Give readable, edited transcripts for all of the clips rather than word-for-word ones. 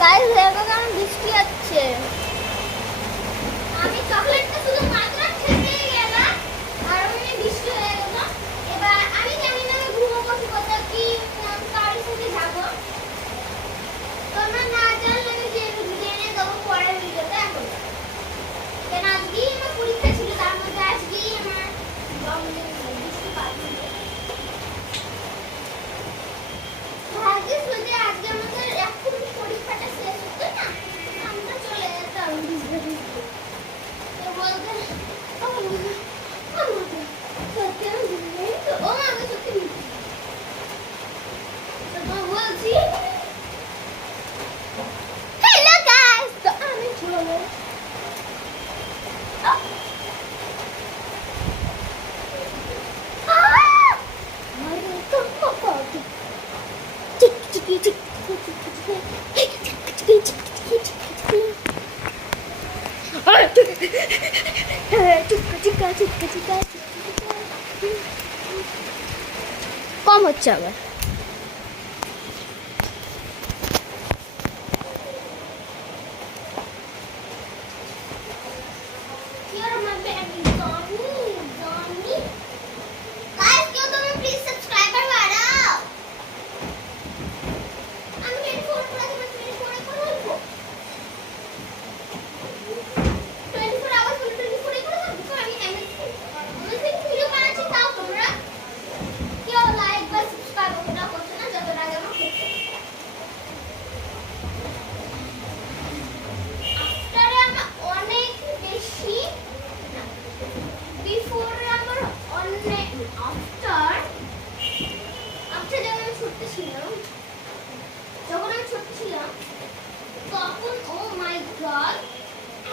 Guys দেখো কেমন বৃষ্টি হচ্ছে। আমি চকলেটটা শুধু মাত্র খেতে গেলাম আর ওখানে বৃষ্টি হয়ে গেল। এবার আমি জানি না আমি ঘুমোবো কি করতে কি কারোর সাথে যাবো। তোমরা না জানলে আমি জেনে দেবো পরের ভিডিওতে এখন। কেন আজকেই আমার পরীক্ষা ছিল, তার মধ্যে আজকেই আমার জন্মদিন বৃষ্টি পাচ্ছি। ভাগ্যিস যদি আজকে আমাদের এখন পরীক্ষাটা শেষ হতো না, আমরা চলে যেতাম ভিজতে ভিজতে। তো বলতে সত্যি আমি ভিজতে তো ও আমাকে সত্যি ভিজতে। তো বলছি হ্যালো গাইস, তো আমি চলে কম হচ্ছে আবার। যখন আমি ছোট ছিলাম তখন ও মাই গড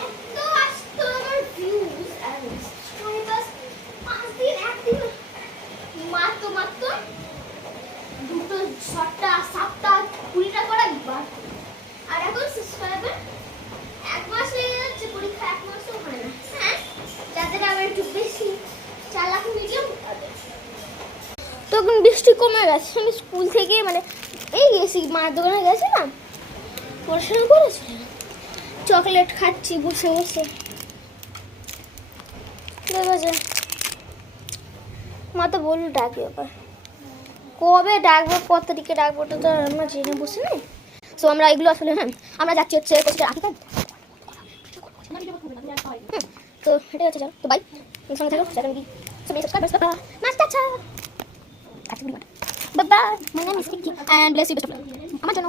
এত আসতো আমার ভিউজ আর সাবস্ক্রাইবার্স 5 দিন একদিন মাত্র দুটো 6টা 7টা 20টা করে একবার। আর এখন সাবস্ক্রাইবার 1 মাস হয়ে যাচ্ছে, পরীক্ষা 1 মাসও হয় না। হ্যাঁ, যাদের আবার একটু বেশি চালাক মিডিয়াম তাদের। তখন বৃষ্টি কমে গেছে, আমি স্কুল থেকে মানে এই গেছি মার দোকানে গেছিলাম, পড়াশোনা করেছিলাম, চকলেট খাচ্ছি বসে বসে। ঠিক আছে, মা তো বললো ডাকবে আবার, কবে ডাকবো কত তারিখে ডাকবো ওটা তো আমরা জেনে বসে নেই। সো আমরা এগুলো আসলে হ্যাঁ আমরা যাচ্ছি হচ্ছে আকিকার। তো এটা হচ্ছে যাও, তো বাই, সঙ্গে থাকো, চ্যানেল সাবস্ক্রাইব মাস্টার আচ্ছা bye bye. My name is Kiki and bless you best of luck. আমার জন্য